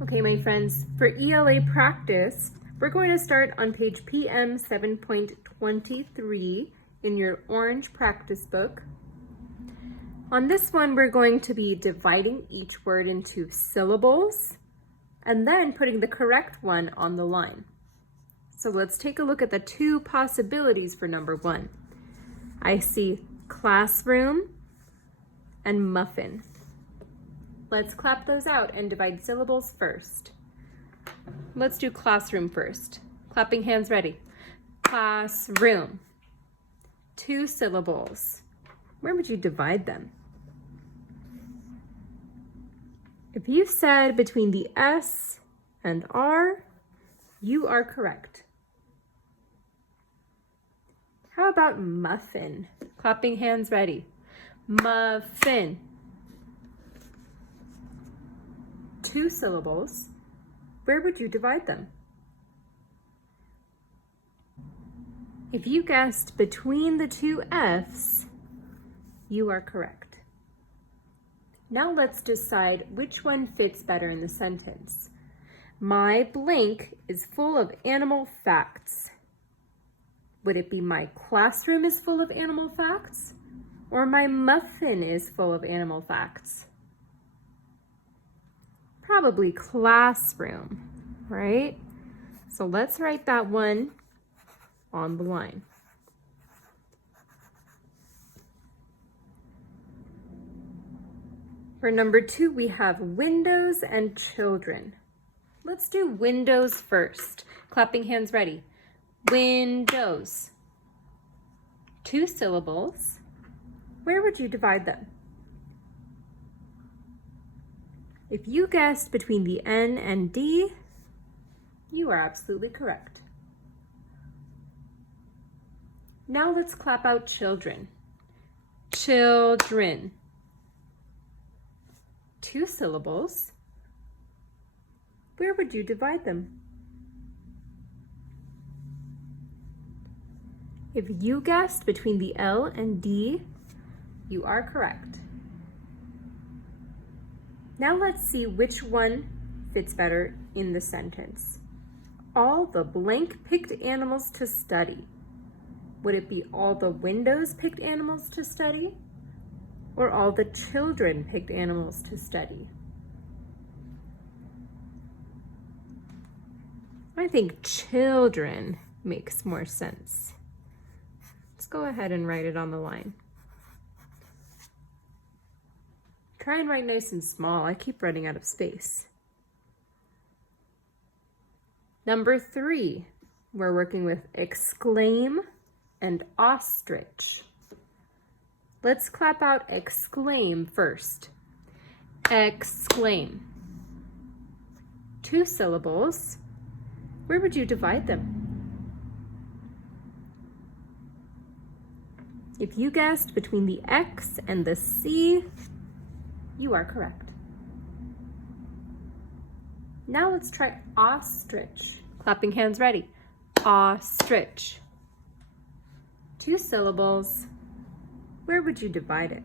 Okay, my friends, for ELA practice, we're going to start on page PM 7.23 in your orange practice book. On this one, we're going to be dividing each word into syllables and then putting the correct one on the line. So let's take a look at the two possibilities for number one. I see classroom and muffin. Let's clap those out and divide syllables first. Let's do classroom first. Clapping hands ready. Classroom. 2 syllables. Where would you divide them? If you said between the S and R, you are correct. How about muffin? Clapping hands ready. Muffin. 2 syllables. Where would you divide them? If you guessed between the 2 F's, you are correct. Now let's decide which one fits better in the sentence. My blank is full of animal facts. Would it be my classroom is full of animal facts? Or my muffin is full of animal facts? Probably classroom, right? So let's write that one on the line. For number 2, we have windows and children. Let's do windows first. Clapping hands ready. Windows. 2 syllables. Where would you divide them? If you guessed between the N and D, you are absolutely correct. Now let's clap out children. Children. 2 syllables. Where would you divide them? If you guessed between the L and D, you are correct. Now let's see which one fits better in the sentence. All the blank picked animals to study. Would it be all the windows picked animals to study? Or all the children picked animals to study? I think children makes more sense. Let's go ahead and write it on the line. Try and write nice and small. I keep running out of space. Number 3, we're working with exclaim and ostrich. Let's clap out exclaim first. Exclaim. 2 syllables. Where would you divide them? If you guessed between the X and the C, you are correct. Now let's try ostrich. Clapping hands ready. Ostrich. 2 syllables. Where would you divide it?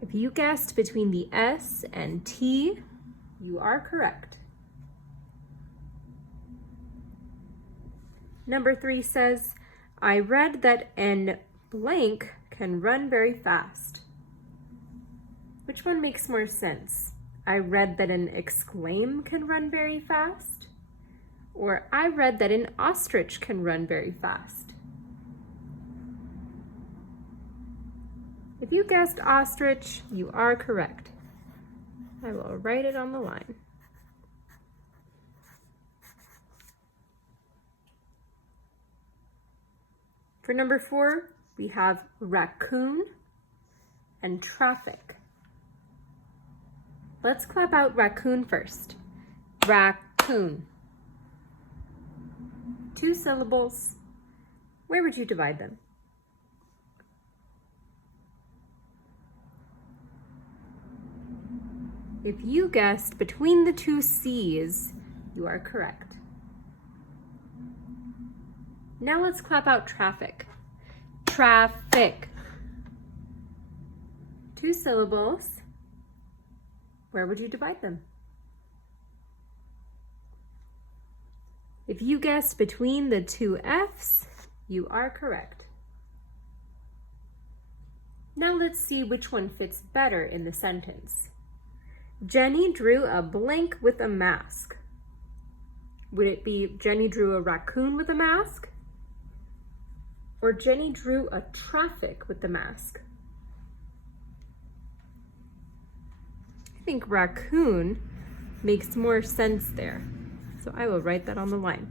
If you guessed between the S and T, you are correct. Number 3 says, I read that an blank can run very fast. Which one makes more sense? I read that an exclaim can run very fast? Or I read that an ostrich can run very fast? If you guessed ostrich, you are correct. I will write it on the line. For number 4, we have raccoon and traffic. Let's clap out raccoon first. Raccoon. 2 syllables. Where would you divide them? If you guessed between the 2 C's, you are correct. Now let's clap out traffic. Traffic. 2 syllables. where would you divide them? If you guessed between the two F's, you are correct. Now let's see which one fits better in the sentence. Jenny drew a blank with a mask. Would it be Jenny drew a raccoon with a mask? Or Jenny drew a traffic with the mask? I think raccoon makes more sense there. So I will write that on the line.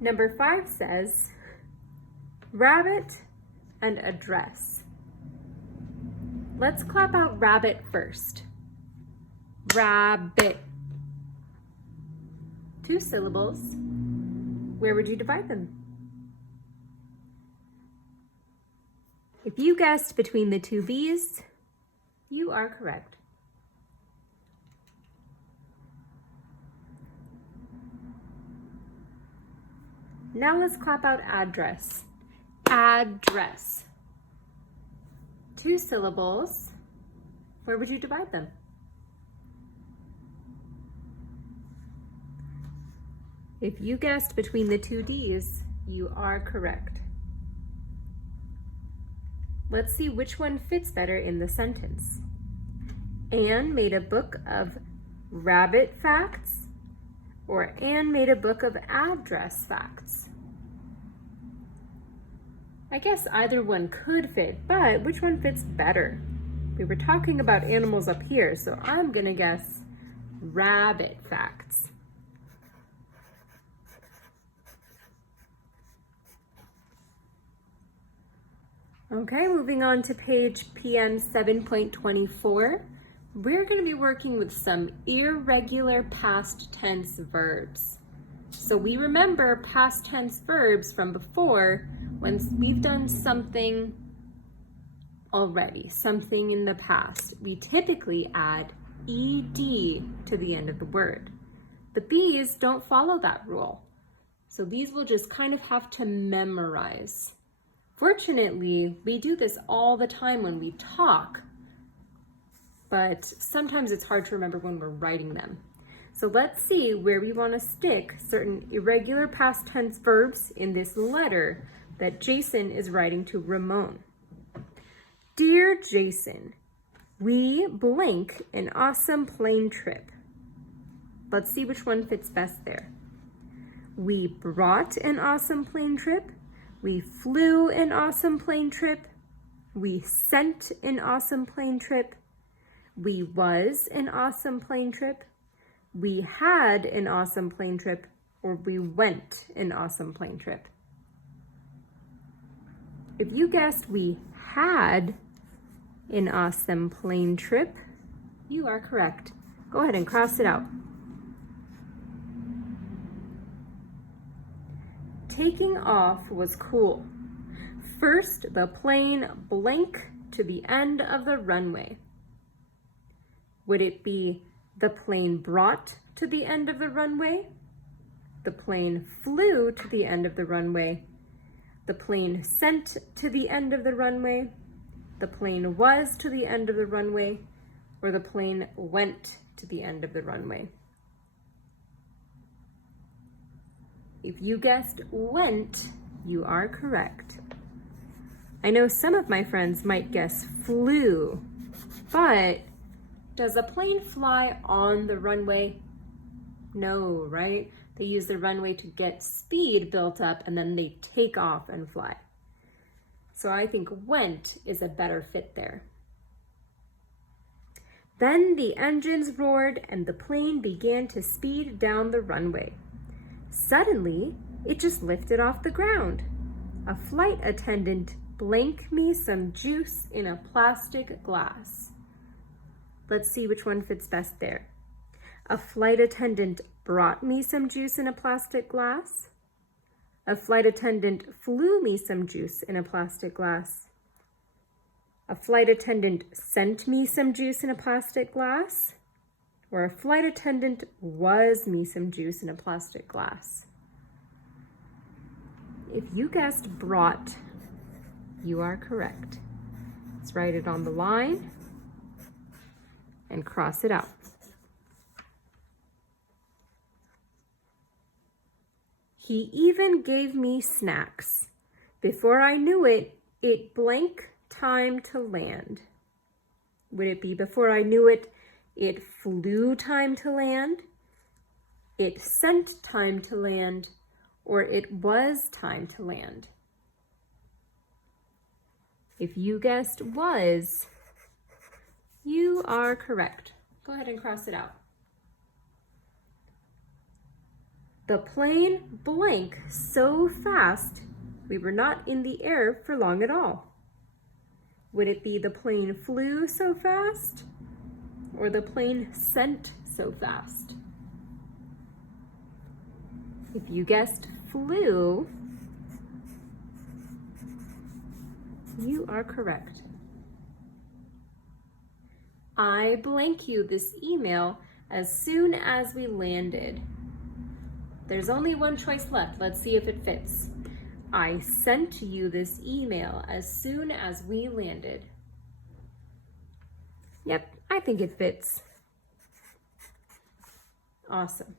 Number 5 says, rabbit and address. Let's clap out rabbit first. Rabbit. 2 syllables. Where would you divide them? If you guessed between the two B's, you are correct. Now let's clap out address. Address. 2 syllables. Where would you divide them? If you guessed between the two D's, you are correct. Let's see which one fits better in the sentence. Anne made a book of rabbit facts, or Anne made a book of address facts. I guess either one could fit, but which one fits better? We were talking about animals up here, so I'm gonna guess rabbit facts. Okay, moving on to page PM 7.24. We're going to be working with some irregular past tense verbs. So we remember past tense verbs from before when we've done something already, something in the past. We typically add ed to the end of the word. The B's don't follow that rule. So these we'll just kind of have to memorize. Fortunately, we do this all the time when we talk, but sometimes it's hard to remember when we're writing them. So let's see where we want to stick certain irregular past tense verbs in this letter that Jason is writing to Ramon. Dear Jason, we blank an awesome plane trip. Let's see which one fits best there. We brought an awesome plane trip. We flew an awesome plane trip. We sent an awesome plane trip. We was an awesome plane trip. We had an awesome plane trip, or we went an awesome plane trip. If you guessed we had an awesome plane trip, you are correct. Go ahead and cross it out. Taking off was cool. First, the plane blank to the end of the runway. Would it be the plane brought to the end of the runway? The plane flew to the end of the runway? The plane sent to the end of the runway? The plane was to the end of the runway? Or the plane went to the end of the runway? If you guessed went, you are correct. I know some of my friends might guess flew, but does a plane fly on the runway? No, right? They use the runway to get speed built up and then they take off and fly. So I think went is a better fit there. Then the engines roared and the plane began to speed down the runway. Suddenly, it just lifted off the ground. A flight attendant blanked me some juice in a plastic glass. Let's see which one fits best there. A flight attendant brought me some juice in a plastic glass. A flight attendant flew me some juice in a plastic glass. A flight attendant sent me some juice in a plastic glass. Or a flight attendant was me some juice in a plastic glass. If you guessed brought, You are correct. Let's write it on the line and cross it out. He even gave me snacks. Before I knew it, it blank time to land. Would it be before I knew it, it flew time to land, it sent time to land, or it was time to land? If you guessed was, you are correct. Go ahead and cross it out. The plane blank so fast, we were not in the air for long at all. Would it be the plane flew so fast, or the plane sent so fast? If you guessed flew, you are correct. I blank you this email as soon as we landed. There's only one choice left. Let's see if it fits. I sent you this email as soon as we landed. Yep, I think it fits. Awesome.